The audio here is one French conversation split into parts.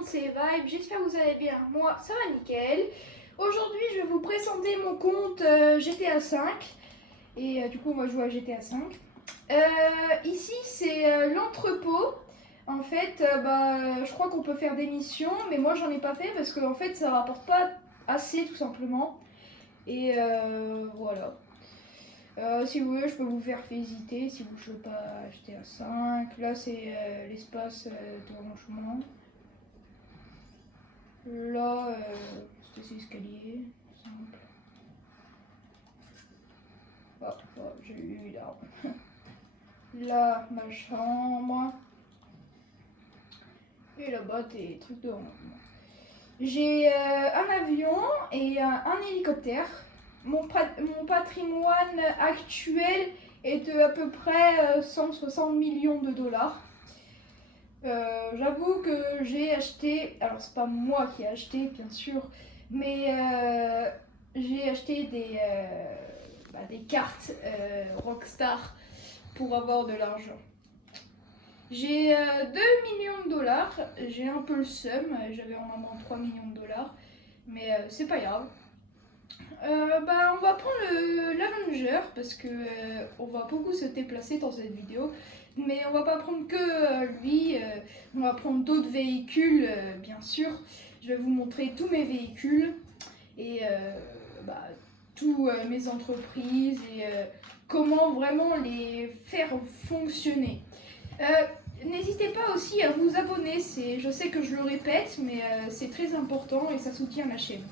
monde, c'est Vibe, j'espère que vous allez bien, moi ça va nickel. Aujourd'hui je vais vous présenter mon compte GTA V et du coup on va jouer à GTA V. Ici c'est l'entrepôt. En fait je crois qu'on peut faire des missions mais moi j'en ai pas fait parce que en fait ça rapporte pas assez tout simplement. Et voilà. Si vous voulez, je peux vous faire visiter si vous ne jouez pas à GTA 5. Là, c'est l'espace de rangement. Là, c'est des escaliers, simple. Oh, j'ai eu là. Là, ma chambre. Et là-bas, des trucs de rangement. J'ai un avion et un hélicoptère. Mon patrimoine actuel est de à peu près 160 millions de dollars. J'avoue que j'ai acheté, alors c'est pas moi qui ai acheté bien sûr, mais j'ai acheté des cartes Rockstar pour avoir de l'argent. J'ai 2 millions de dollars, j'ai un peu le seum, j'avais normalement 3 millions de dollars, mais c'est pas grave. On va prendre l'Avenger parce que on va beaucoup se déplacer dans cette vidéo, mais on va pas prendre que lui, on va prendre d'autres véhicules bien sûr. Je vais vous montrer tous mes véhicules et tous mes entreprises et comment vraiment les faire fonctionner. N'hésitez pas aussi à vous abonner, je sais que je le répète, mais c'est très important et ça soutient la chaîne.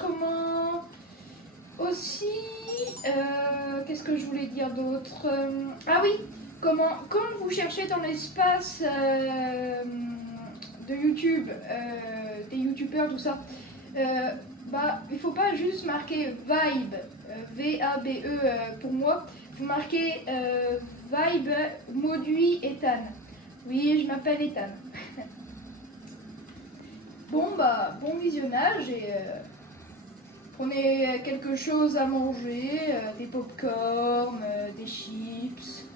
Comment aussi, qu'est-ce que je voulais dire d'autre? Ah oui, quand vous cherchez dans l'espace de YouTube, des youtubeurs, tout ça, il faut pas juste marquer Vibe, V-A-B-E pour moi, vous marquez Vibe Mauduit Ethan. Oui, je m'appelle Ethan. Bon visionnage et prenez quelque chose à manger, des pop-corn, des chips.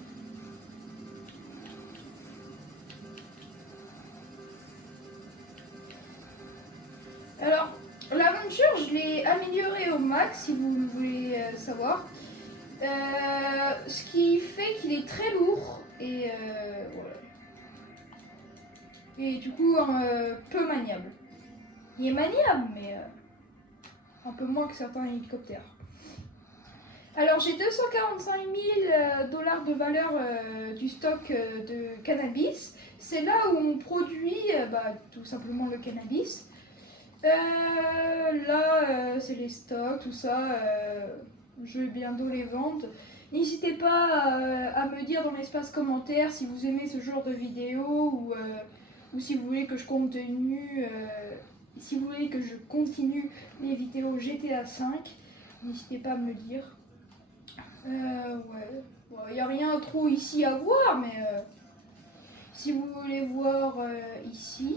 Alors, l'aventure, je l'ai améliorée au max si vous voulez savoir. Ce qui fait qu'il est très lourd et voilà. Et du coup, peu maniable. Il est maniable, mais un peu moins que certains hélicoptères. Alors j'ai 245 000 dollars de valeur du stock de cannabis. C'est là où on produit tout simplement le cannabis. Là c'est les stocks, tout ça. Je vais bientôt les vendre. N'hésitez pas à me dire dans l'espace commentaire si vous aimez ce genre de vidéo ou si vous voulez que je continue les vidéos GTA 5, n'hésitez pas à me le dire. Il n'y a rien trop ici à voir, mais si vous voulez voir ici.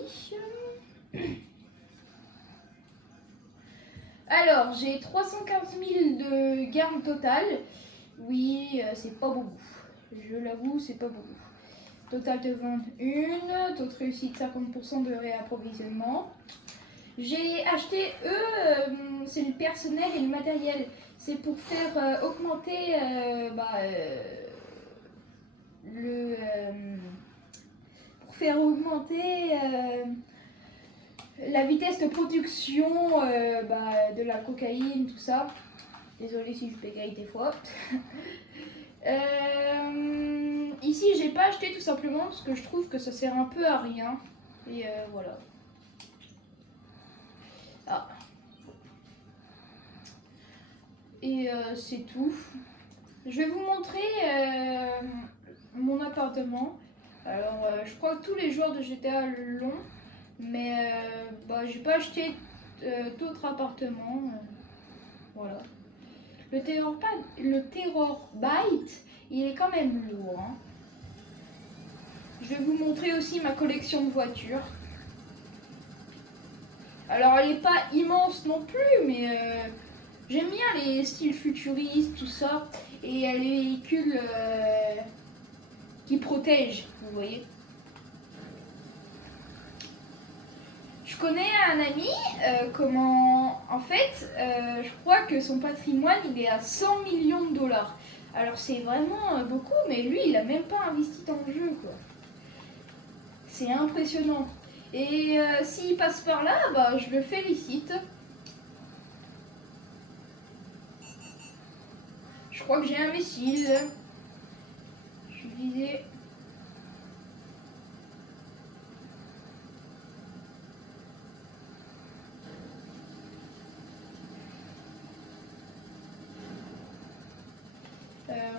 Alors, j'ai 315 000 de gamme totale. Oui, c'est pas beaucoup. Je l'avoue, c'est pas beaucoup. Total de vente 1, taux de réussite 50% de réapprovisionnement. J'ai acheté c'est le personnel et le matériel. C'est pour faire augmenter la vitesse de production de la cocaïne, tout ça. Désolée si je bégaye des fois. Ici, j'ai pas acheté tout simplement parce que je trouve que ça sert un peu à rien. Et voilà. Ah. Et c'est tout. Je vais vous montrer mon appartement. Alors, je crois que tous les joueurs de GTA l'ont, mais j'ai pas acheté d'autres appartements. Voilà. Le Terror Byte, il est quand même lourd. Hein. Je vais vous montrer aussi ma collection de voitures. Alors, elle n'est pas immense non plus, mais j'aime bien les styles futuristes, tout ça. Et les véhicules qui protègent, vous voyez. Je connais un ami, en fait, je crois que son patrimoine, il est à 100 millions de dollars. Alors c'est vraiment beaucoup, mais lui, il a même pas investi dans le jeu, quoi. C'est impressionnant. Et s'il passe par là, bah, je le félicite. Je crois que j'ai un missile. Je suis visé.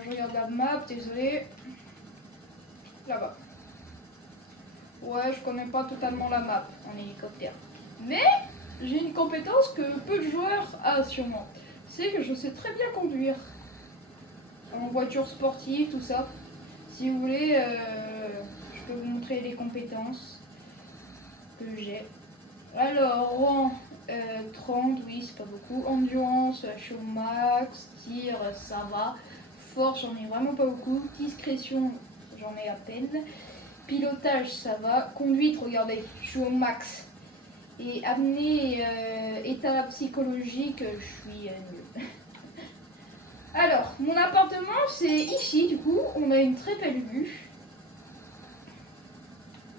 Je regarde la map, désolé. Là-bas. Ouais, je connais pas totalement la map en hélicoptère. Mais j'ai une compétence que peu de joueurs a sûrement. C'est que je sais très bien conduire. En voiture sportive, tout ça. Si vous voulez, je peux vous montrer les compétences que j'ai. Alors, rang 30, oui, c'est pas beaucoup. Endurance, je suis au max. Tir, ça va. Force, j'en ai vraiment pas beaucoup. Discrétion, j'en ai à peine. Pilotage, ça va. Conduite, regardez, je suis au max. Et amener état psychologique, je suis nul. Alors, mon appartement, c'est ici, du coup. On a une très belle vue.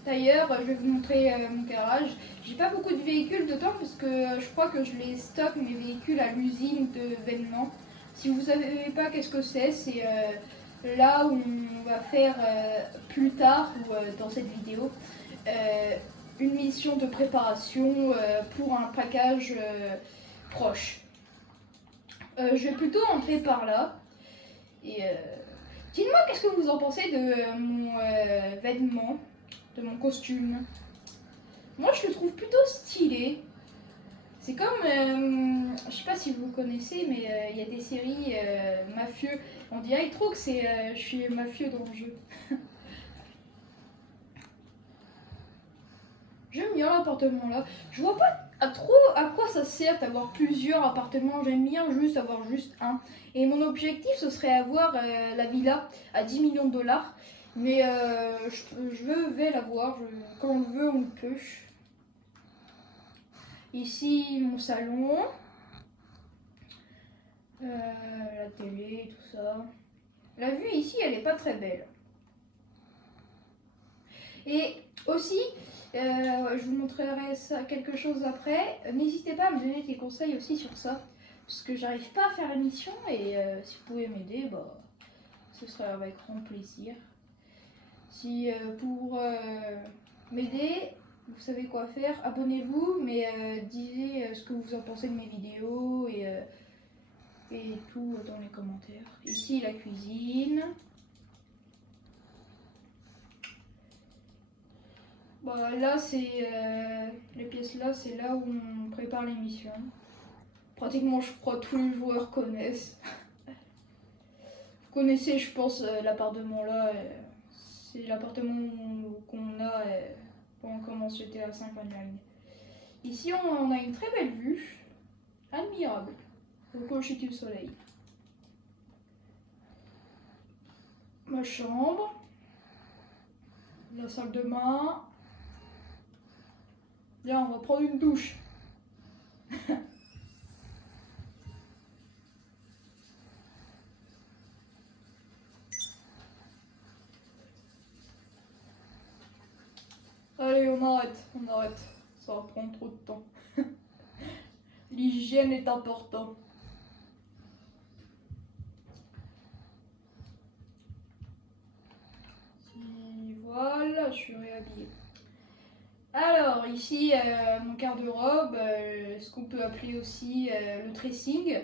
D'ailleurs, je vais vous montrer mon garage. J'ai pas beaucoup de véhicules dedans parce que je crois que je les stocke, mes véhicules, à l'usine de vêtements. Si vous savez pas qu'est-ce que c'est là où on va faire plus tard, ou dans cette vidéo, une mission de préparation pour un package proche. Je vais plutôt entrer par là. Et dites-moi qu'est-ce que vous en pensez de mon vêtement, de mon costume. Moi je le trouve plutôt stylé. C'est comme, je sais pas si vous connaissez, mais il y a des séries mafieux. On dirait trop que je suis mafieux dans le jeu. J'aime bien l'appartement là. Je vois pas trop à quoi ça sert d'avoir plusieurs appartements. J'aime bien juste avoir juste un. Et mon objectif ce serait avoir la villa à 10 millions de dollars. Mais je vais l'avoir. Quand on le veut, on le peut. Ici mon salon. La télé, tout ça. La vue ici elle est pas très belle. Et aussi, je vous montrerai ça, quelque chose après. N'hésitez pas à me donner des conseils aussi sur ça. Parce que j'arrive pas à faire la mission et si vous pouvez m'aider, bah, ce serait avec grand plaisir. Si pour m'aider, vous savez quoi faire, abonnez-vous, mais dites ce que vous en pensez de mes vidéos et tout dans les commentaires. Ici la cuisine. Bah, là, c'est les pièces là, c'est là où on prépare l'émission. Pratiquement, je crois, tous les joueurs connaissent. Vous connaissez, je pense, l'appartement là. C'est l'appartement qu'on a quand on commence GTA 5 Online. Ici, on a une très belle vue, admirable, au coucher du soleil. Ma chambre, la salle de bain. Bien, on va prendre une douche. Allez, on arrête. Ça va prendre trop de temps. L'hygiène est importante. Voilà, je suis réhabillée. Alors, ici, mon garde-robe, ce qu'on peut appeler aussi le dressing.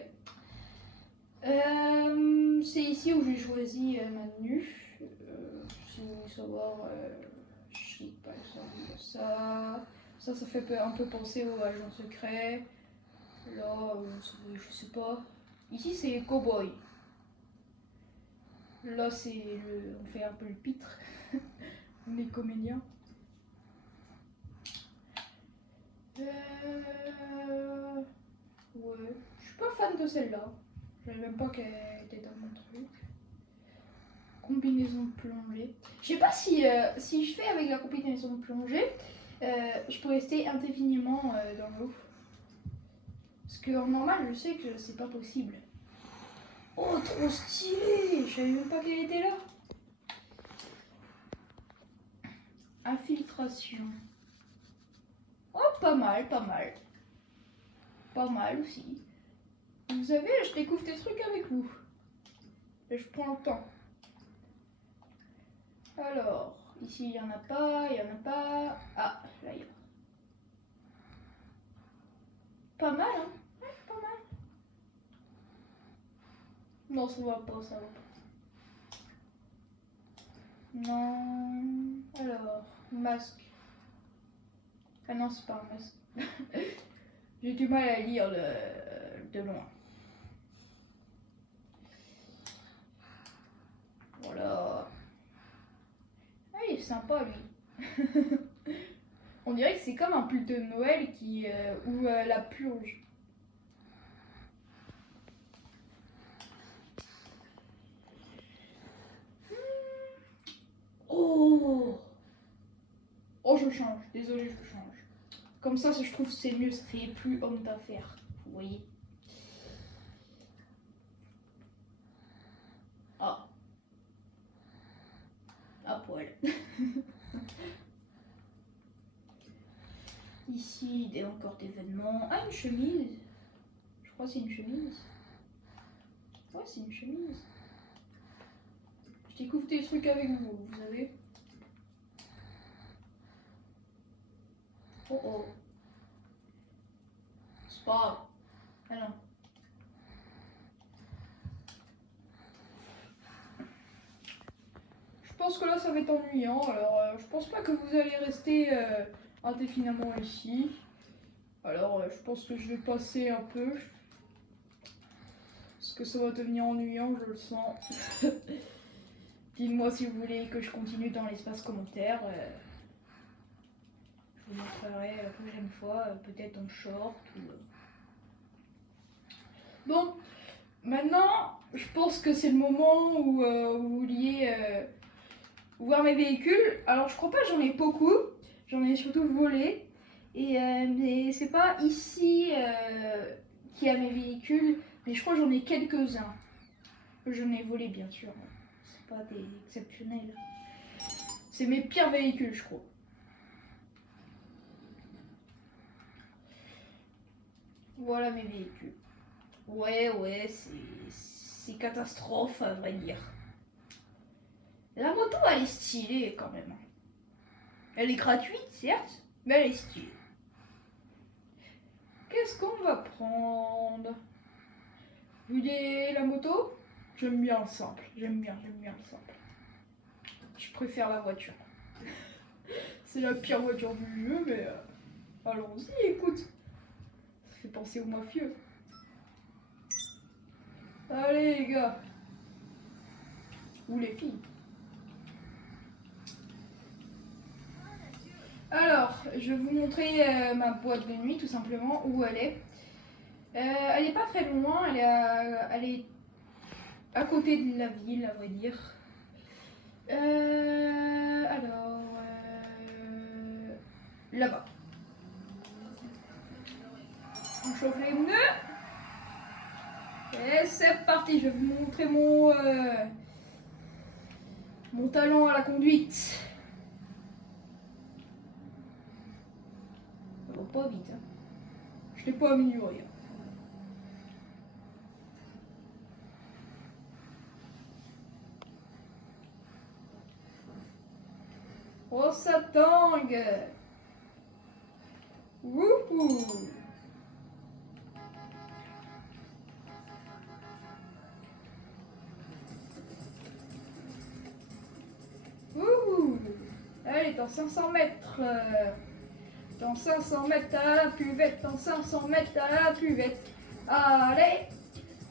C'est ici où j'ai choisi ma tenue. Si vous voulez savoir, chic par exemple, ça fait un peu penser au agent secret. Là, je sais pas. Ici, c'est cowboy. Là, on fait un peu le pitre. On est comédien. Ouais, je suis pas fan de celle-là. Je savais même pas qu'elle était dans mon truc. Combinaison de plongée. Je sais pas si je fais avec la combinaison de plongée, je peux rester indéfiniment dans l'eau. Parce qu'en normal, je sais que c'est pas possible. Oh, trop stylé! Je savais même pas qu'elle était là. Infiltration. Oh, pas mal, pas mal. Pas mal aussi. Vous savez, je découvre des trucs avec vous. Et je prends le temps. Alors, ici il y en a pas, il y en a pas. Ah, là il y en a. Pas mal, hein? Ouais, pas mal. Non, ça va pas, ça va pas. Non. Alors, masque. Ah non, c'est pas un masque. J'ai du mal à lire de loin. Voilà. Ah, il est sympa lui. On dirait que c'est comme un pull de Noël qui ou la purge. Oh. Oh, je change. Désolée, je change. Comme ça, je trouve que c'est mieux. Ça fait plus homme d'affaires. Vous voyez. Ah. À poil. Ici, il y a encore des vêtements. Ah, une chemise. Je crois que c'est une chemise. Ouais, c'est une chemise. Je découvre des trucs avec vous, vous savez. Oh oh. C'est pas grave. Ah non. Je pense que là, ça va être ennuyant. Alors, je pense pas que vous allez rester indéfiniment ici. Alors, je pense que je vais passer un peu. Parce que ça va devenir ennuyant, je le sens. Dites-moi si vous voulez que je continue dans l'espace commentaire. Je vous montrerai la prochaine fois, peut-être en short. Ou... Bon, maintenant, je pense que c'est le moment où vous vouliez voir mes véhicules. Alors, je crois pas, j'en ai beaucoup. J'en ai surtout volé. Mais c'est pas ici qu'il y a mes véhicules, mais je crois que j'en ai quelques-uns. J'en ai volé, bien sûr. C'est pas des exceptionnels. C'est mes pires véhicules, je crois. Voilà mes véhicules. Ouais, c'est catastrophe, à vrai dire. La moto, elle est stylée, quand même. Elle est gratuite, certes, mais elle est stylée. Qu'est-ce qu'on va prendre? Vous voulez la moto? J'aime bien le simple. J'aime bien le simple. Je préfère la voiture. C'est la pire voiture du jeu, mais allons-y, écoute. Ça fait penser aux mafieux. Allez, les gars. Ou les filles. Alors, je vais vous montrer ma boîte de nuit, tout simplement, où elle est. Elle est pas très loin, elle est à côté de la ville, à vrai dire. Alors, là-bas. On chauffe les pneus. Et c'est parti, je vais vous montrer mon talent à la conduite. Ça va pas vite, hein. Je l'ai pas amélioré. Oh, ça tangue. Wouhou. Wouhou. Allez, dans 500 mètres. Dans 500 mètres à la cuvette. Dans 500 mètres à la cuvette. Allez.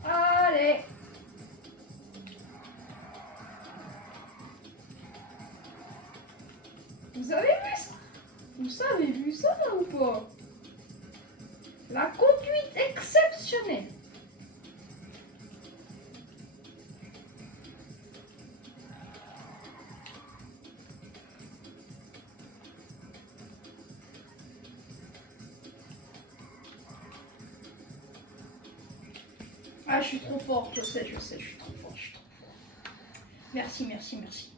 Allez. Vous avez vu ça? Vous avez vu ça ou pas? La conduite exceptionnelle. Ah, je suis trop forte, je sais, je suis trop forte, je suis trop forte. Merci, merci, merci.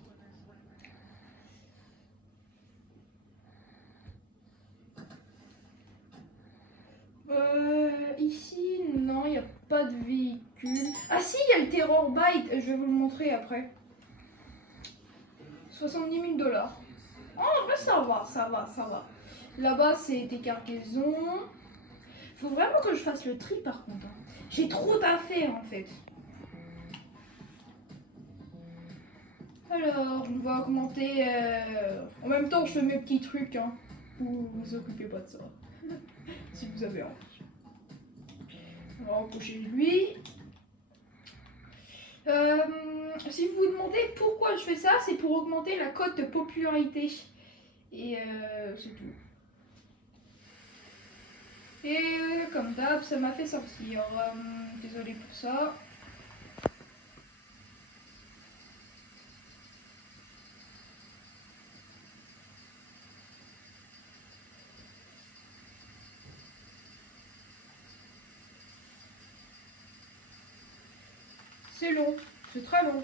Ici, non, il n'y a pas de véhicule. Ah si, il y a le Terror Bite, je vais vous le montrer après. 70 000 $. Oh, en vrai, ça va, ça va, ça va. Là-bas, c'est des cargaisons. Faut vraiment que je fasse le tri par contre. J'ai trop d'affaires en fait. Alors, on va augmenter. En même temps, je fais mes petits trucs. Hein. Vous vous occupez pas de ça. Si vous avez envie. On va embaucher lui. Si vous vous demandez pourquoi je fais ça, c'est pour augmenter la cote de popularité. Et c'est tout. Et comme d'hab, ça m'a fait sortir. Désolée pour ça. C'est long, c'est très long.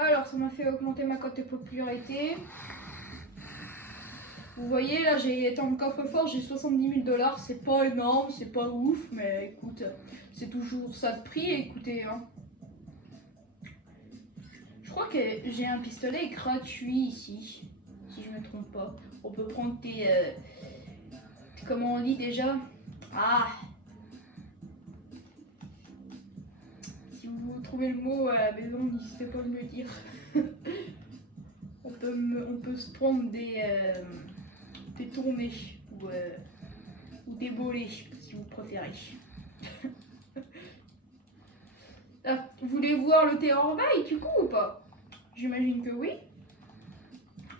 Alors, ça m'a fait augmenter ma cote de popularité. Vous voyez, là, j'ai été en coffre-fort, j'ai 70 000 $. C'est pas énorme, c'est pas ouf, mais écoute, c'est toujours ça de prix, écoutez. Hein. Je crois que j'ai un pistolet gratuit ici, si je me trompe pas. On peut prendre tes... comment on dit déjà? Ah! Si vous trouvez le mot à la maison, n'hésitez pas à me le dire. on peut se prendre des tournées ou des bolets, si vous préférez. Ah, vous voulez voir le Terror Bite du coup ou pas? J'imagine que oui.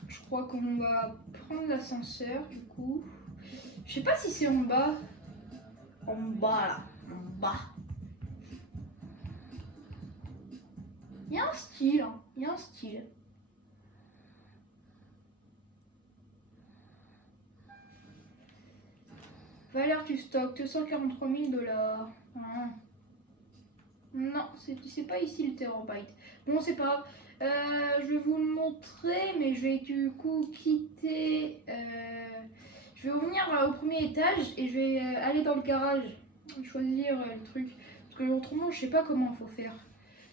Je crois qu'on va prendre l'ascenseur du coup. Je sais pas si c'est en bas. En bas là, en bas. Il y a un style, hein. Il y a un style. Valeur du stock, 243 000 $. Ah. Non, c'est pas ici le Terror Bite. Bon, c'est pas. Je vais vous le montrer, mais je vais du coup quitter. Je vais revenir au premier étage et je vais aller dans le garage, choisir le truc. Parce que autrement, je sais pas comment faut faire.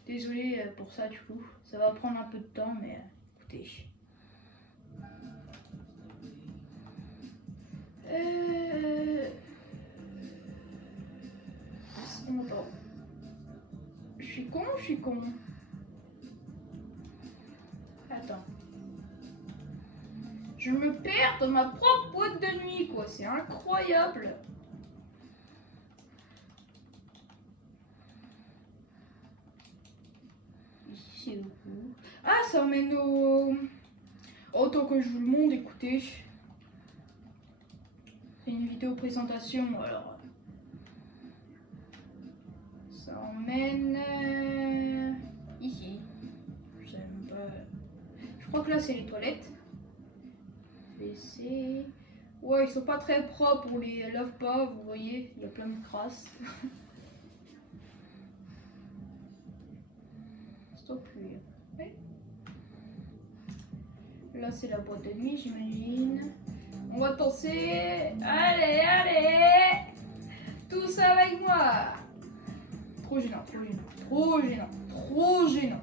Désolée pour ça, du coup. Ça va prendre un peu de temps, mais écoutez. Attends. Je suis con ou je suis con? Attends. Je me perds dans ma propre boîte de nuit, quoi. C'est incroyable. Ici, c'est où? Ah, ça emmène au... Autant que je vous le montre, écoutez. C'est une vidéo présentation, alors. Ça emmène... ici. Je sais même pas... Je crois que là, c'est les toilettes. WC... Ouais, ils sont pas très propres, on les lave pas, vous voyez, il y a plein de crasse. Stop lui. Oui. Là, c'est la boîte de nuit, j'imagine. On va danser. Allez, allez. Tous avec moi. Trop gênant, trop gênant, trop gênant, trop gênant.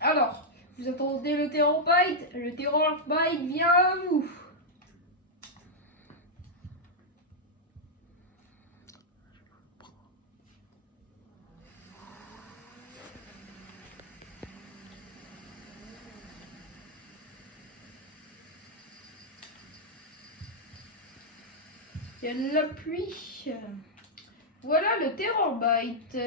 Alors, vous attendez le Terror Bite. Le Terror Bite vient à vous. Il y a de la pluie. Voilà le Terrorbyte.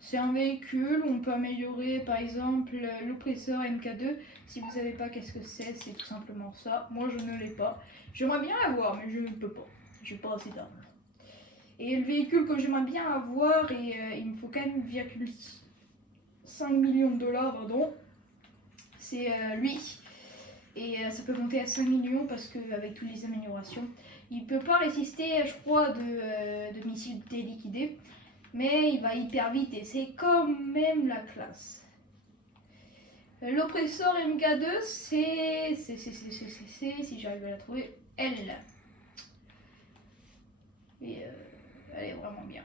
C'est un véhicule où on peut améliorer par exemple l'oppresseur MK2. Si vous savez pas qu'est-ce que c'est tout simplement ça. Moi je ne l'ai pas. J'aimerais bien l'avoir mais je ne peux pas. J'ai pas assez d'armes. Et le véhicule que j'aimerais bien avoir, et il me faut quand même 1,5 million de dollars, pardon. C'est lui. Et ça peut monter à 5 millions parce qu'avec toutes les améliorations, il peut pas résister, je crois, de missiles téléguidés. Mais il va hyper vite et c'est quand même la classe. L'oppresseur MK2, c'est, si j'arrive à la trouver, elle. Et elle est vraiment bien.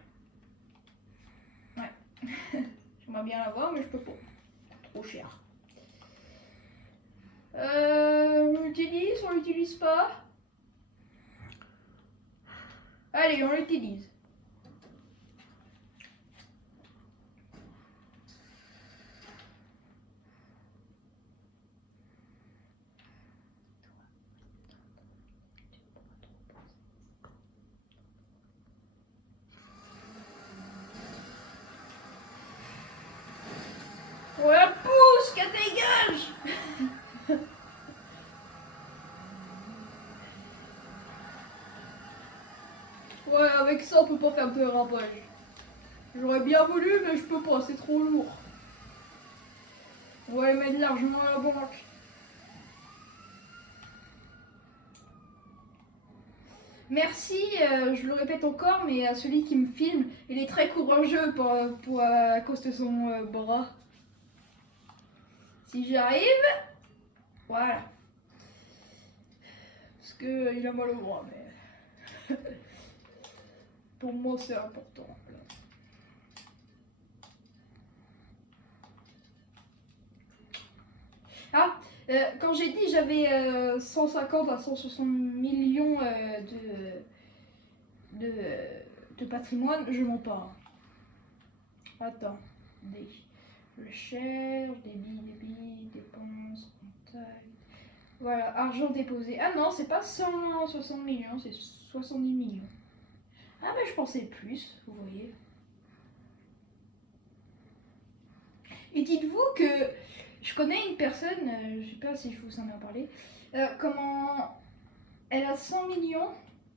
Ouais. J'aimerais bien l'avoir, mais je peux pas. Trop cher. On l'utilise, on l'utilise pas. Allez, on l'utilise. On la pousse, qu'elle dégage. Ouais, avec ça, on peut pas faire de dérapage. J'aurais bien voulu, mais je peux pas, c'est trop lourd. On va les mettre largement à la banque. Merci, je le répète encore, mais à celui qui me filme, il est très courageux à cause de son bras. Si j'arrive, voilà. Parce qu'il a mal au bras, mais pour moi c'est important. Ah, quand j'ai dit j'avais 150 à 160 millions de patrimoine, je mens pas. Attends, recherche, débit, dépenses, contact. Voilà, argent déposé. Ah non, c'est pas 160 millions, c'est 70 millions. Ah mais je pensais plus, vous voyez. Et dites-vous que je connais une personne, je sais pas si je vous en ai parlé, comment elle a 100 millions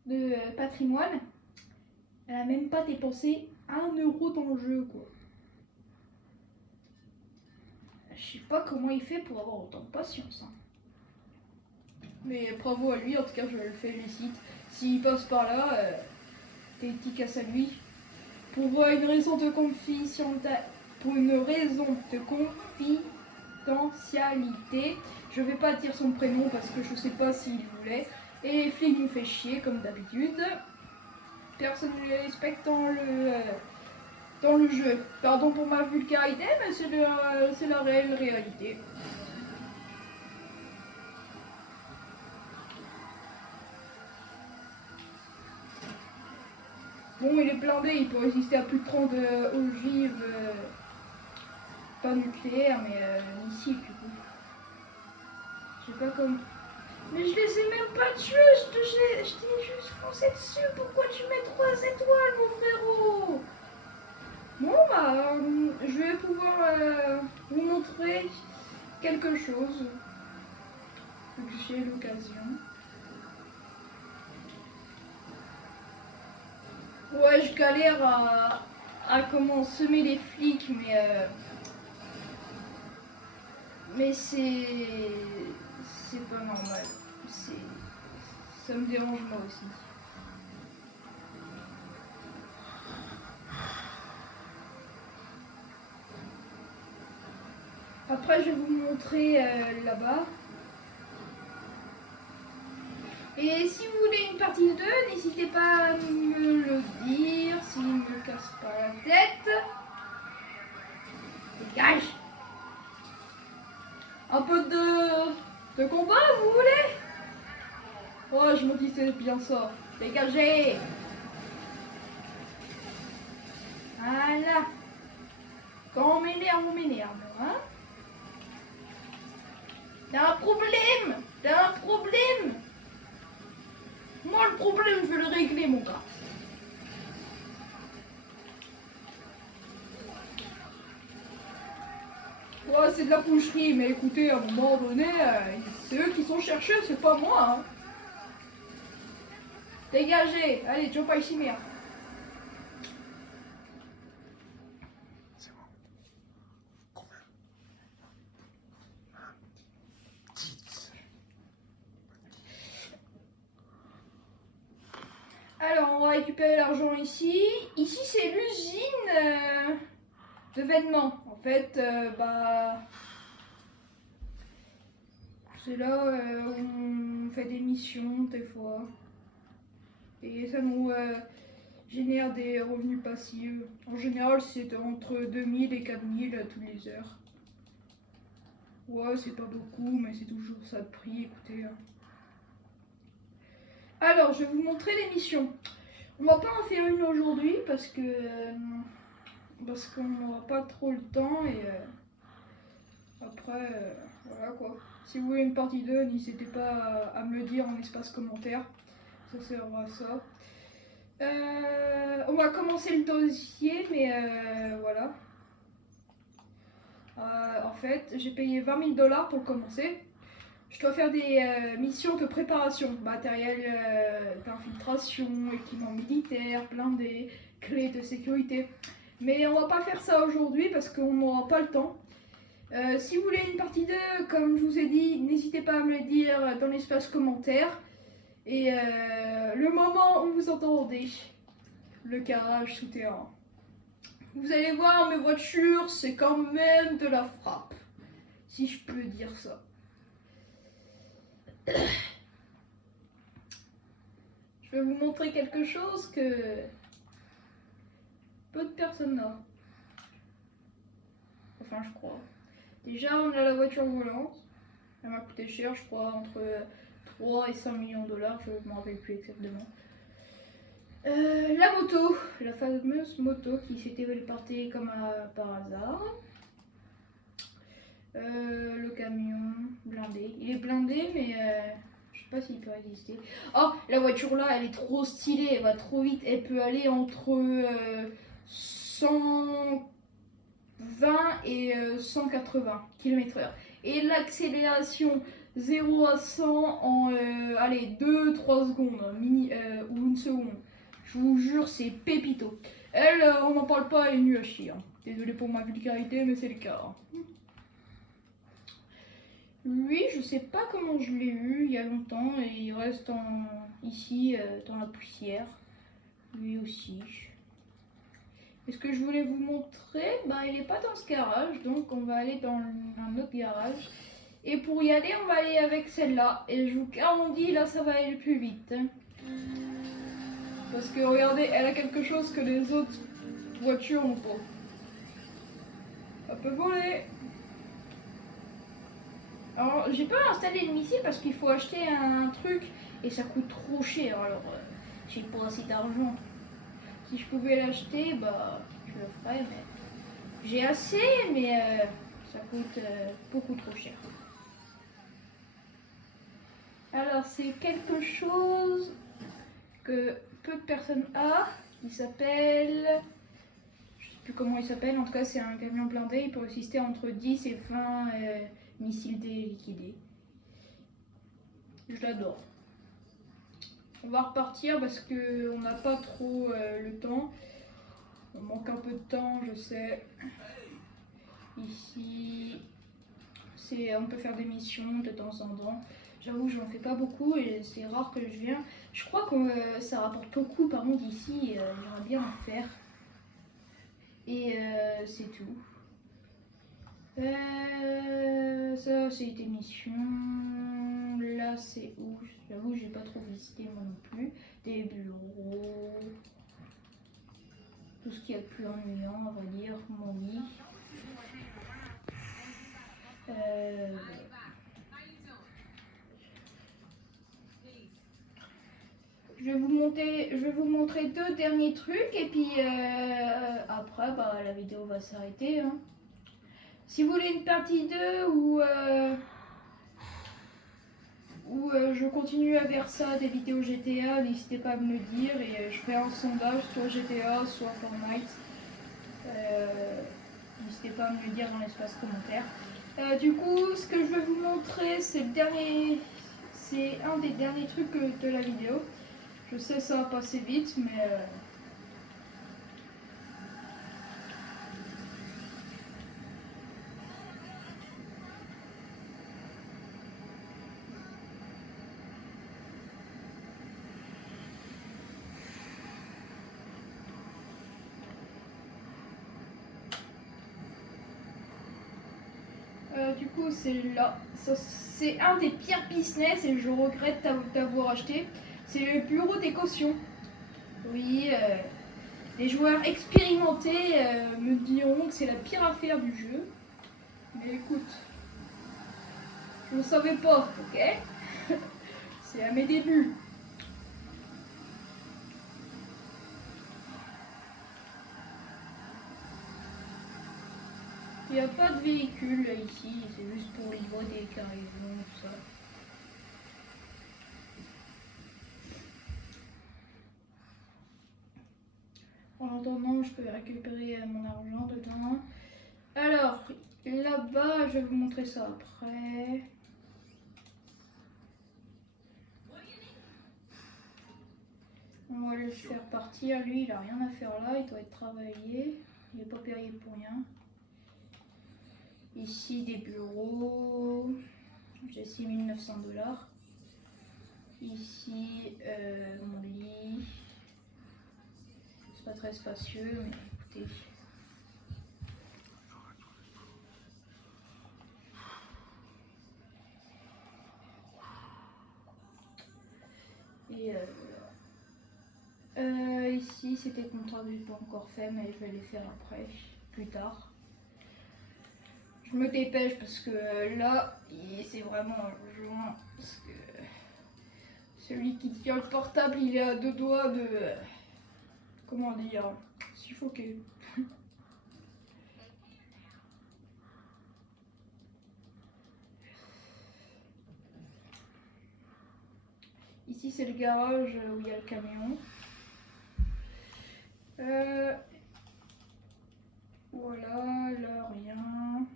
de patrimoine, elle a même pas dépensé 1 euro dans le jeu, quoi. Je sais pas comment il fait pour avoir autant de patience. Hein. Mais bravo à lui, en tout cas je le félicite. S'il passe par là, dédicace à lui. Pour une raison de confidentialité, je vais pas dire son prénom parce que je sais pas s'il voulait. Et les flics nous fait chier comme d'habitude. Personne ne les respecte dans le jeu. Pardon pour ma vulgarité, mais c'est la réelle réalité. Bon, il est blindé, il peut résister à plus de 30 ogives, pas nucléaires, mais missiles du coup. Je sais pas comment. Mais je les ai même pas tués, je t'ai juste foncé dessus, pourquoi tu mets 3 étoiles mon frérot? Bon bah, je vais pouvoir vous montrer quelque chose, vu que j'ai l'occasion. Ouais, je galère à comment semer les flics, mais c'est pas normal. Ça me dérange moi aussi. Après, je vais vous montrer là-bas. Et si vous voulez une partie 2, n'hésitez pas à me le dire, s'il ne me casse pas la tête. Dégage! Un peu de combat, vous voulez? Oh, je me dis c'est bien ça. Dégagez! Voilà. Quand on m'énerve, hein? T'as un problème! T'as un problème! Moi, le problème, je vais le régler, mon gars. la boucherie, mais écoutez, à un moment donné, c'est eux qui sont cherchés, c'est pas moi. Hein. Dégagez, allez, tu vas pas ici, merde. C'est bon. Combien? 10. Alors, on va récupérer l'argent ici. Ici, c'est l'usine de vêtements. En fait, c'est là où on fait des missions des fois. Et ça nous génère des revenus passifs. En général, c'est entre 2000 et 4000 toutes les heures. Ouais, c'est pas beaucoup, mais c'est toujours ça de prix, écoutez. Alors, je vais vous montrer les missions. On va pas en faire une aujourd'hui parce qu'on n'aura pas trop le temps et après, voilà quoi. Si vous voulez une partie 2, n'hésitez pas à me le dire en espace commentaire. Ça sert à ça. On va commencer le dossier, mais voilà. En fait, j'ai payé 20 000 $ pour commencer. Je dois faire des missions de préparation, matériel d'infiltration, équipement militaire, blindé, clés de sécurité. Mais on va pas faire ça aujourd'hui parce qu'on n'aura pas le temps. Si vous voulez une partie 2, comme je vous ai dit, n'hésitez pas à me le dire dans l'espace commentaire. Et le moment où vous entendez le garage souterrain. Vous allez voir, mes voitures, c'est quand même de la frappe. Si je peux dire ça. Je vais vous montrer quelque chose que peu de personnes n'ont. Enfin, je crois. Déjà, on a la voiture volante. Elle m'a coûté cher, je crois, entre 3 et 5 millions de $, je ne me rappelle plus exactement. La moto, la fameuse moto qui s'était téléportée comme par hasard. Le camion blindé. Il est blindé, mais je sais pas s'il peut résister. Oh, la voiture là, elle est trop stylée, elle va trop vite. Elle peut aller entre 120 et 180 km/h. Et l'accélération 0 à 100 en allez, 2-3 secondes, ou une seconde. Je vous jure, c'est pépito. Elle, on n'en parle pas, elle est nulle à chier. Hein. Désolé pour ma vulgarité, mais c'est le cas. Hein. Lui, je sais pas comment je l'ai eu il y a longtemps et il reste ici dans la poussière. Lui aussi. Et ce que je voulais vous montrer, il n'est pas dans ce garage, donc on va aller dans un autre garage. Et pour y aller, on va aller avec celle-là. Et je vous garantis, là, ça va aller plus vite. Parce que regardez, elle a quelque chose que les autres voitures n'ont pas. Elle peut voler. Alors, j'ai pas installé le missile parce qu'il faut acheter un truc et ça coûte trop cher. Alors, j'ai pas assez d'argent. Si je pouvais l'acheter, je le ferais, mais j'ai assez, mais ça coûte beaucoup trop cher. Alors, c'est quelque chose que peu de personnes ont. Il s'appelle... Je sais plus comment il s'appelle. En tout cas, c'est un camion blindé. Il peut résister entre 10 et 20 missiles liquidés. Je l'adore. On va repartir parce qu'on n'a pas trop le temps. On manque un peu de temps, je sais. Ici, on peut faire des missions de temps en temps. J'avoue, je n'en fais pas beaucoup et c'est rare que je viens. Je crois que ça rapporte beaucoup par contre ici. J'aimerais bien en faire. Et c'est tout. Ça, c'est des missions. Là, c'est où? J'avoue, j'ai pas trop visité moi non plus. Des bureaux. Tout ce qu'il y a de plus ennuyant, on va dire. Mon lit. Je vais vous montrer deux derniers trucs et puis après la vidéo va s'arrêter. Hein. Si vous voulez une partie 2 ou je continue à faire ça, des vidéos GTA, n'hésitez pas à me le dire et je ferai un sondage sur GTA, soit Fortnite. N'hésitez pas à me le dire dans l'espace commentaire. Du coup, ce que je vais vous montrer, c'est un des derniers trucs de la vidéo. Je sais, ça va passer vite, mais du coup, c'est là. C'est un des pires business et je regrette d'avoir acheté. C'est le bureau des cautions. Oui, les joueurs expérimentés me diront que c'est la pire affaire du jeu. Mais écoute, je ne savais pas, ok? C'est à mes débuts. Il n'y a pas de véhicule là, ici, c'est juste pour livrer des cargaisons, tout ça. En attendant, je peux récupérer mon argent dedans. Alors, là-bas, je vais vous montrer ça après. On va le faire partir. Lui, il a rien à faire là, il doit être travaillé. Il n'est pas payé pour rien. Ici, des bureaux. J'ai 6900 $. Ici, mon lit. C'est pas très spacieux, mais écoutez. Et ici, c'était comptable, j'ai pas encore fait, mais je vais les faire après, plus tard. Je me dépêche parce que là, c'est vraiment urgent. Parce que celui qui tient le portable, il est à 2 doigts de... comment dire, suffoquer. Ici, c'est le garage où il y a le camion. Voilà, là, rien.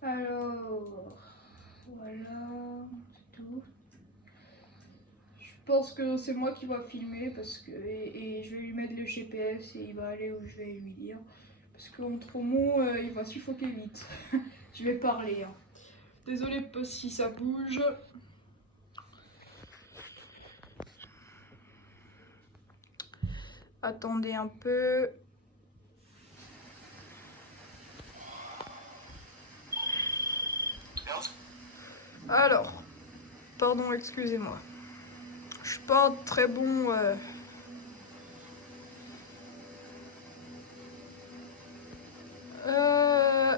Alors, voilà, c'est tout. Je pense que c'est moi qui va filmer parce que et je vais lui mettre le GPS et il va aller où je vais lui dire. Parce qu'en trop mots, il va suffoquer vite. Je vais parler. Hein. Désolée si ça bouge. Attendez un peu. Alors, pardon, excusez-moi. Je suis pas très bon.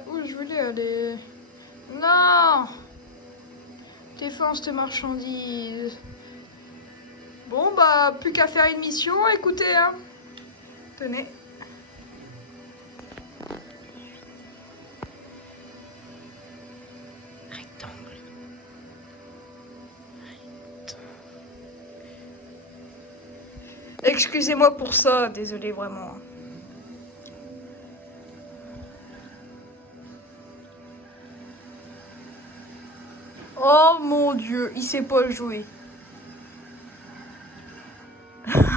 Où je voulais aller? Non! Défense de marchandises. Bon, bah, plus qu'à faire une mission, écoutez, hein. Tenez. Rectangle. Excusez-moi pour ça, désolé vraiment. Oh mon Dieu, il sait pas le jouer.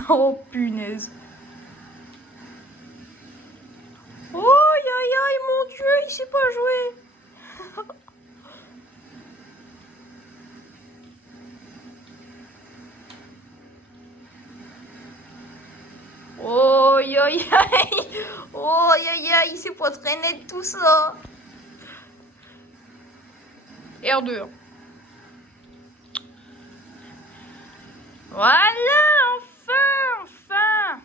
Oh punaise. Oh aïe aïe mon Dieu, il sait pas jouer. Oh aïe aïe aïe. Oh aïe aïe, il sait pas traîner de tout ça. R2. Voilà, enfin.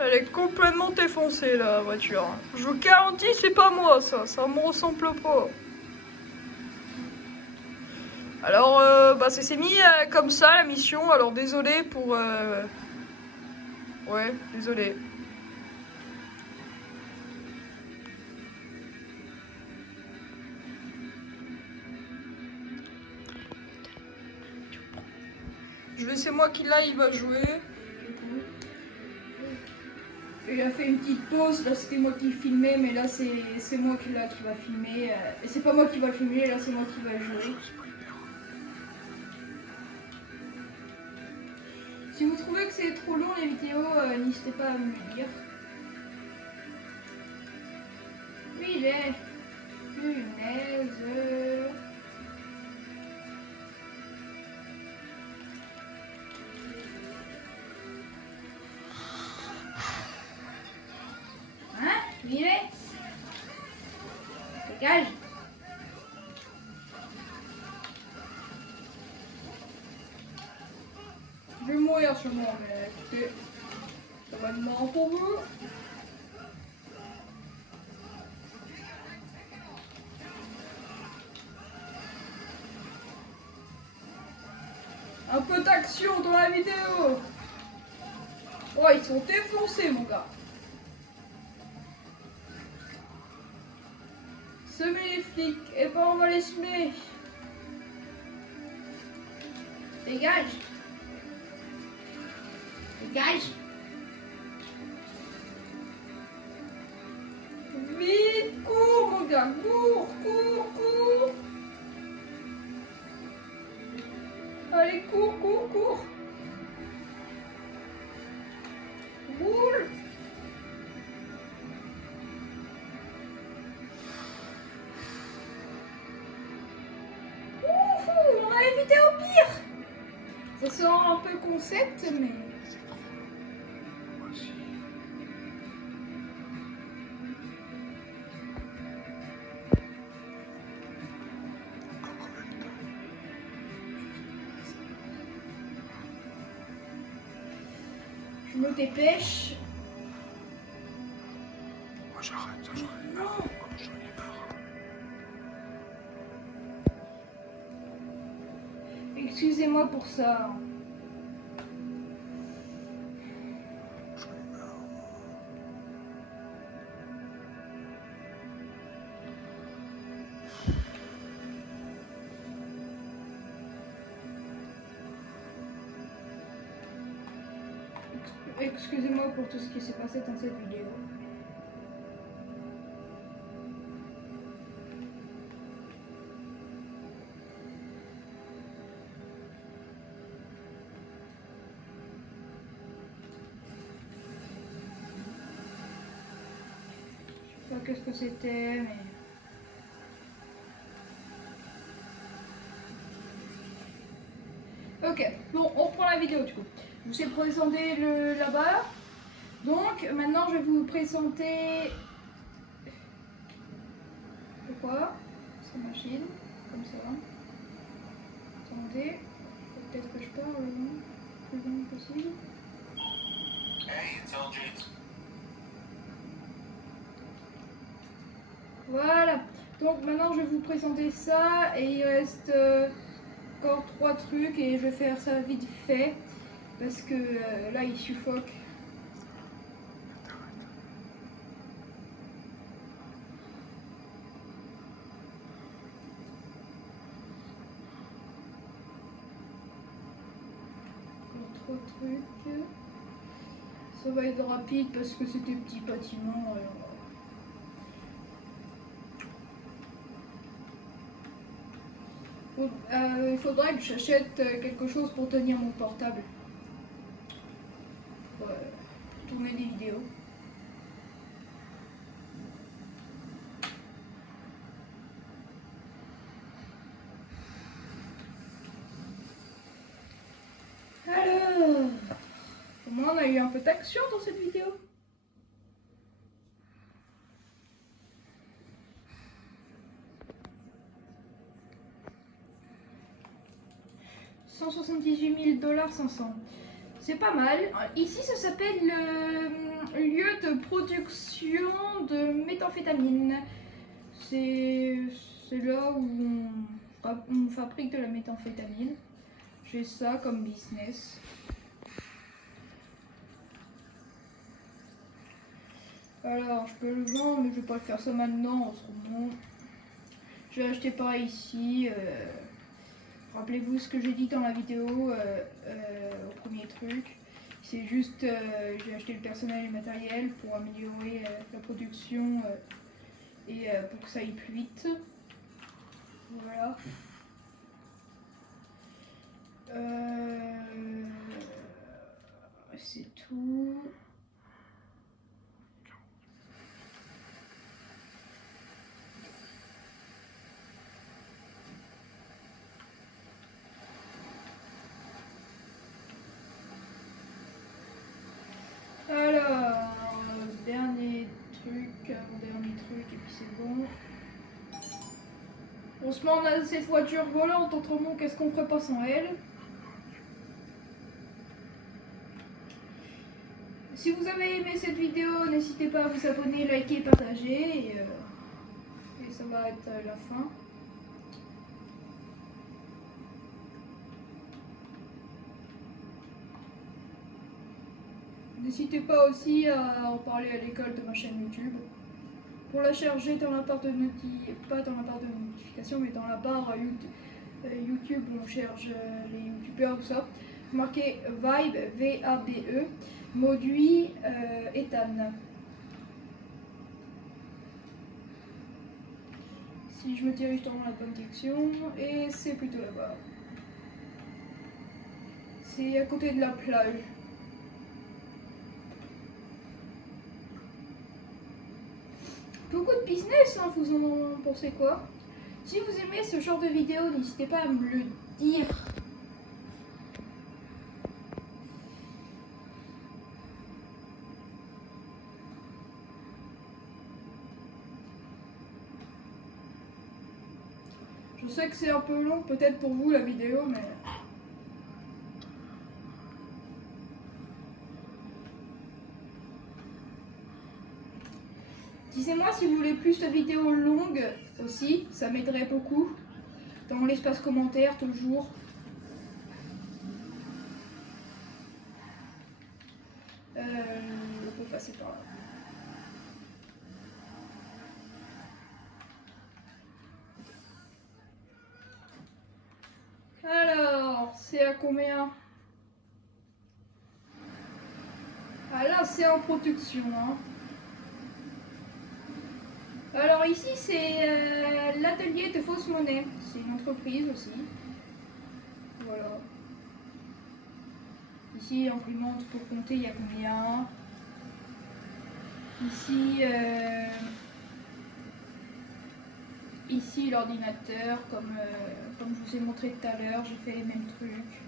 Elle est complètement défoncée la voiture. Je vous garantis, c'est pas moi ça me ressemble pas. Alors, bah, ça s'est mis comme ça la mission, alors désolé pour... Ouais, désolé. Je vais, c'est moi qui là, il va jouer. Il a fait une petite pause, là c'était moi qui filmais, mais là c'est moi qui va filmer. Et c'est pas moi qui va le filmer, là c'est moi qui va jouer. Si vous trouvez que c'est trop long les vidéos, n'hésitez pas à me le dire. Oui, il est. Punaise. Hein? Il est. Dégage. Je vais mourir sûrement, mais écoutez, ça va être marrant pour vous. Un peu d'action dans la vidéo. Oh, ils sont défoncés, mon gars. Semer les flics. Et ben, on va les semer. Dégage. Dégage. Vite, cours, mon gars. Cours, cours, cours. Allez, cours, cours, cours. Roule. Ouf, on a évité au pire. Ça sort un peu concept, mais... C'est trop. Moi aussi. Encore combien de temps? Je me dépêche. Moi j'arrête, j'en ai marre. J'en ai marre. Excusez-moi pour ça. J'en ai marre. Excusez-moi pour tout ce qui s'est passé dans cette vidéo. Je sais pas qu'est-ce que c'était, mais... Ok, bon, on reprend la vidéo du coup. Je vous ai présenté le là-bas. Donc, maintenant je vais vous présenter... Pourquoi sa machine, comme ça. Attendez, faut peut-être que je parle le plus long possible. Hey, Intelligence. Voilà, donc maintenant je vais vous présenter ça et il reste encore 3 trucs et je vais faire ça vite fait parce que là il suffoque. Trop de trucs. Ça va être rapide parce que c'est des petits bâtiments. Il faudrait que j'achète quelque chose pour tenir mon portable. Pour tourner des vidéos. Alors, au moins on a eu un peu d'action dans cette vidéo. $178 500. C'est pas mal. Ici, ça s'appelle le lieu de production de méthamphétamine. C'est là où on fabrique de la méthamphétamine. J'ai ça comme business. Alors, je peux le vendre, mais je vais pas le faire ça maintenant en ce moment. J'ai acheté pareil ici. Rappelez-vous ce que j'ai dit dans la vidéo au premier truc. C'est juste, j'ai acheté le personnel et le matériel pour améliorer la production et pour que ça aille plus vite. Voilà. C'est tout. Alors, dernier truc, avant-dernier truc, et puis c'est bon. Franchement, on a cette voiture volante, autrement, qu'est-ce qu'on ferait pas sans elle? Si vous avez aimé cette vidéo, n'hésitez pas à vous abonner, liker, partager, et ça va être la fin. N'hésitez pas aussi à en parler à l'école de ma chaîne YouTube. Pour la charger dans la barre de pas dans la barre de notification, mais dans la barre YouTube où on cherche les youtubeurs ou ça. Marquez Vibe, V-A-B-E, Mauduit, Ethan. Si je me dirige dans la bonne direction, et c'est plutôt là-bas. C'est à côté de la plage. Beaucoup de business, hein, vous en pensez quoi? Si vous aimez ce genre de vidéo, n'hésitez pas à me le dire. Je sais que c'est un peu long peut-être pour vous la vidéo, mais... Dites-moi si vous voulez plus de vidéos longues aussi, ça m'aiderait beaucoup. Dans l'espace commentaire, toujours. On peut passer par là. Alors, c'est à combien? Ah là, c'est en production, hein. Alors ici c'est l'atelier de fausse monnaie, c'est une entreprise aussi. Voilà. Ici imprimante pour compter, il y a combien? Ici l'ordinateur, comme je vous ai montré tout à l'heure, j'ai fait les mêmes trucs.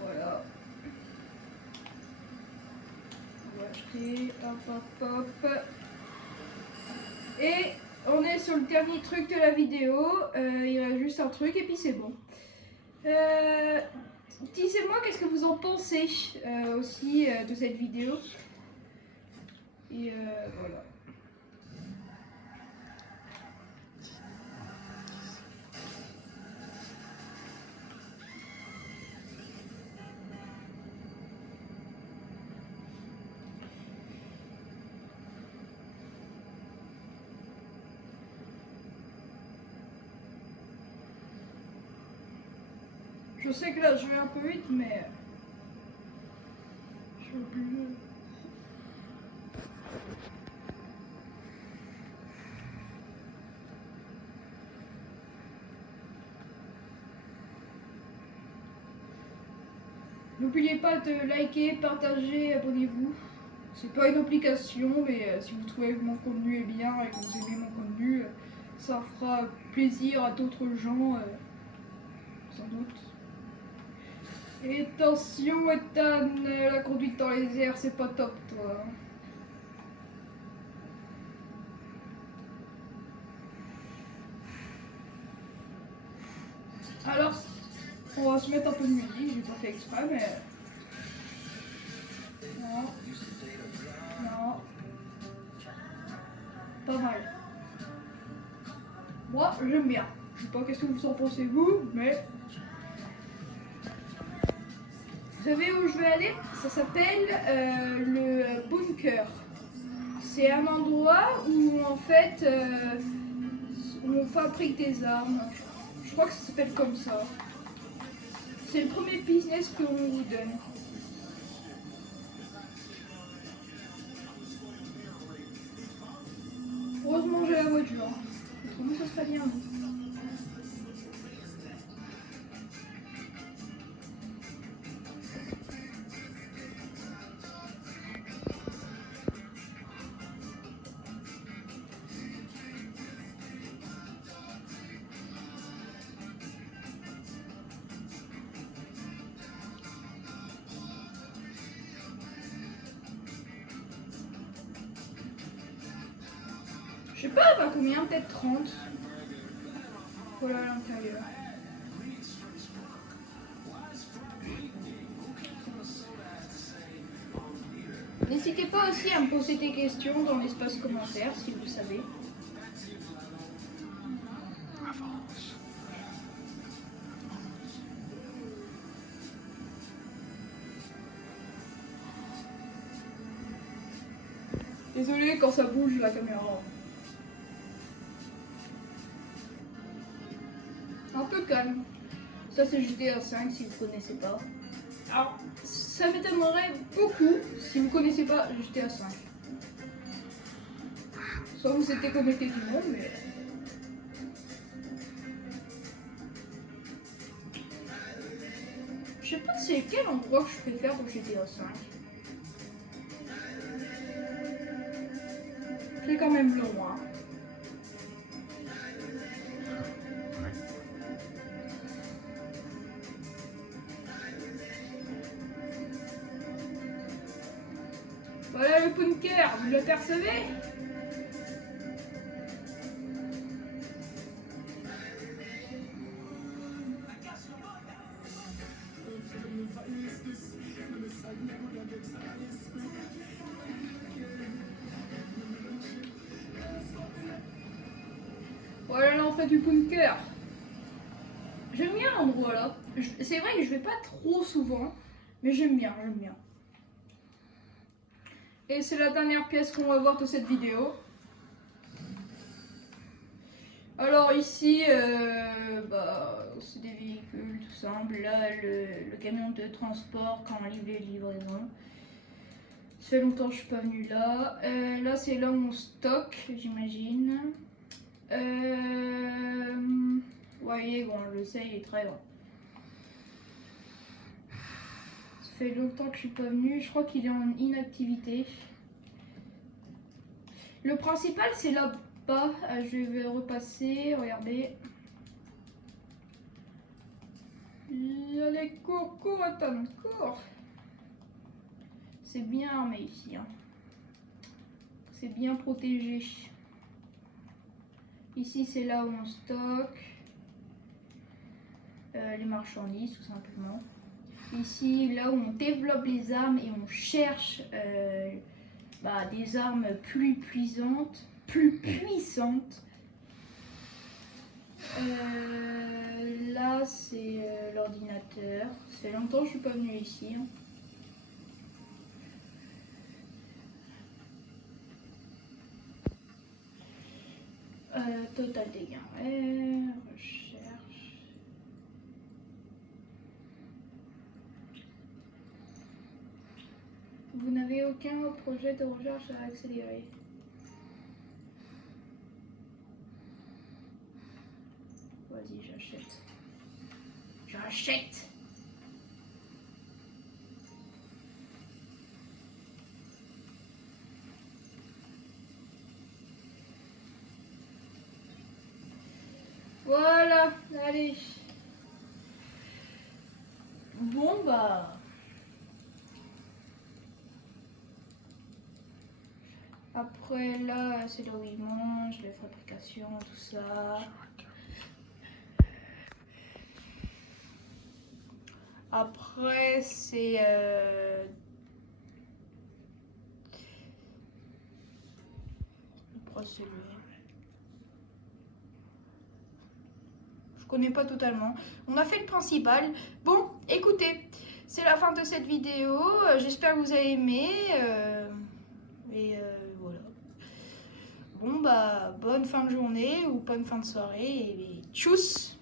Voilà. On va acheter, hop. Et on est sur le dernier truc de la vidéo, il reste juste un truc et puis c'est bon. Dites-moi qu'est-ce que vous en pensez aussi de cette vidéo. Et voilà. Je sais que là je vais un peu vite, mais je veux plus. N'oubliez pas de liker, partager, abonnez-vous. C'est pas une obligation, mais si vous trouvez que mon contenu est bien et que vous aimez mon contenu, ça fera plaisir à d'autres gens, sans doute. Et attention Ethan, la conduite dans les airs c'est pas top toi. Alors, on va se mettre un peu de musique, j'ai pas fait exprès mais... Non. Non. Pas mal. Moi j'aime bien. Je sais pas qu'est-ce que vous en pensez vous, mais... Vous savez où je vais aller? Ça s'appelle le bunker. C'est un endroit où en fait on fabrique des armes. Je crois que ça s'appelle comme ça. C'est le premier business qu'on vous donne. Heureusement j'ai la voiture. Autrement ça serait bien. Je sais pas combien, peut-être 30. Voilà à l'intérieur. N'hésitez pas aussi à me poser des questions dans l'espace commentaire si vous savez. Avance. Désolé quand ça bouge la caméra. Un peu calme. Ça c'est GTA 5 si vous connaissez pas. Alors, ça m'étonnerait beaucoup si vous connaissez pas GTA 5. Soit vous étiez connecté tout le monde, mais... Je sais pas c'est quel endroit que je préfère pour GTA 5. C'est quand même long, hein. Voilà le bunker, vous l'apercevez? Voilà l'entrée du bunker. J'aime bien l'endroit là. C'est vrai que je vais pas trop souvent, mais j'aime bien, j'aime bien. Et c'est la dernière pièce qu'on va voir de cette vidéo. Alors ici, c'est des véhicules tout simple. Là, le camion de transport quand on livre les livraisons. Ça fait longtemps que je suis pas venue là. Là, c'est là où on stocke, j'imagine. Vous voyez, bon, le sais, il est très grand. Ça fait longtemps que je suis pas venue. Je crois qu'il est en inactivité. Le principal, c'est là-bas. Je vais repasser. Regardez. Allez, cours, attends, cours. C'est bien armé ici. Hein. C'est bien protégé. Ici, c'est là où on stocke les marchandises, tout simplement. Ici, là où on développe les armes et on cherche des armes plus puissantes. Là, c'est l'ordinateur. Ça fait longtemps que je suis pas venue ici. Hein. Total dégâts, recherche. Vous n'avez aucun projet de recherche à accélérer. Vas-y, j'achète. J'achète! Voilà, allez. Bon bah. Après là, c'est là où ils mangent, les fabrications, tout ça. Après c'est le procédé. Je connais pas totalement. On a fait le principal. Bon, écoutez, c'est la fin de cette vidéo. J'espère que vous avez aimé. Voilà. Bon bah, bonne fin de journée ou bonne fin de soirée et tchuss!